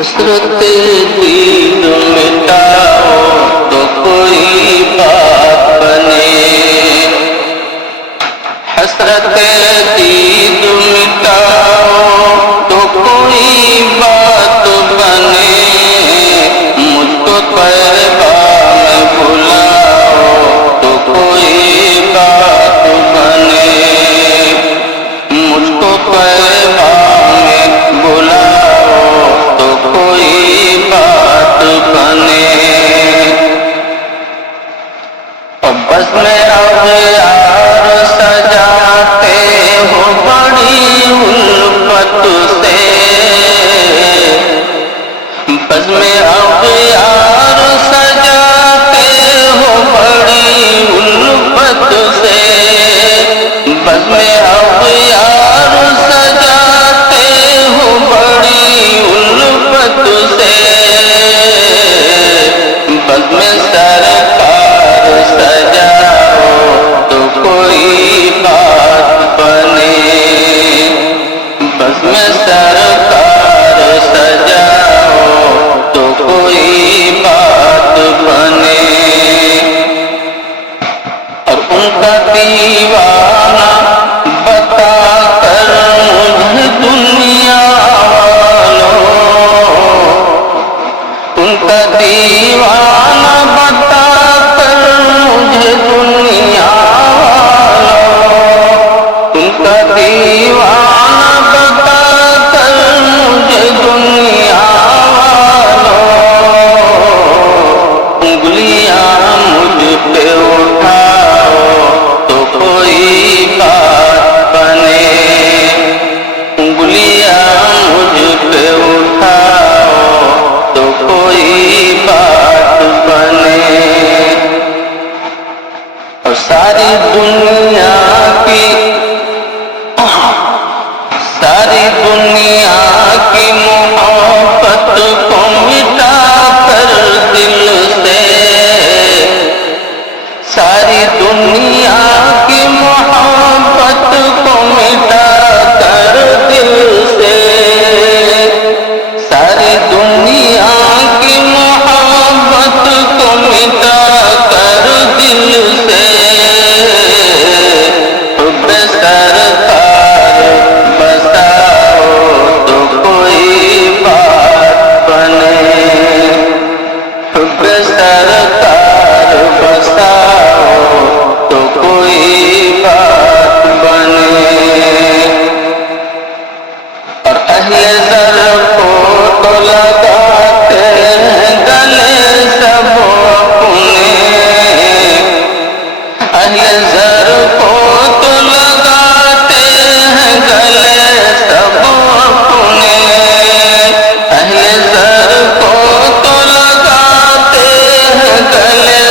حسرت دید مٹاؤ تو کوئی بات بنے، حسرت دید مٹاؤ تو کوئی بات بنے، مجھ کو طیبہ میں بلاؤ تو کوئی بات بنے، مجھ کو طیبہ میں بلاؤ تو کوئی بات بنے۔ اور بس میں اغیار سجاتے ہو بڑی الفت سے، بس میں اغیار سجاتے ہو بڑی الفت سے، بس میں اغیار سجاتے ہو بڑی الفت سے، بس میں سرکار سجاؤ تو کوئی بات بنے، بس میں سرکار سجاؤ تو کوئی بات بنے۔ اور ان کا دیوانہ بتا کر مجھے دنیا والوں، ان کا دیوانہ بتا کر مجھے دنیا والوں، ان کا دیوانہ بتا کر مجھے دنیا والوں، انگلیاں مجھ پہ اٹھاؤ تو کوئی بات بنے، انگلیاں مجھ پہ اٹھاؤ تو کوئی بات بنے۔ اور ساری دنیا کی محبت کو مٹا کر دل سے، ساری دنیا کی محبت کو مٹا کر دل سے، ساری دنیا کی محبت کو مٹا کر دل سے، حب سرکار بساؤ تو کوئی بات بنے، حب سرکار بساؤ تو کوئی بات بنے۔ اور اہل زر کو تو لگاتے ہیں گلے سب اپنے، اہل زر کو تو لگاتے ہیں گلے سب اپنے، اہل زر کو تو لگاتے ہیں گلے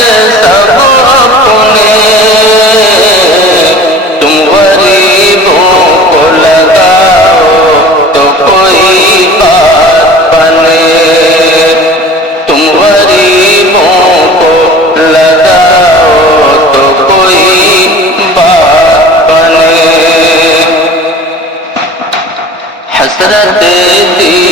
سب اپنے، تم غریبوں کو لگاؤ تو کوئی بات بنے، تم غریبوں کو لگاؤ تو کوئی بات بنے۔ حسرت دی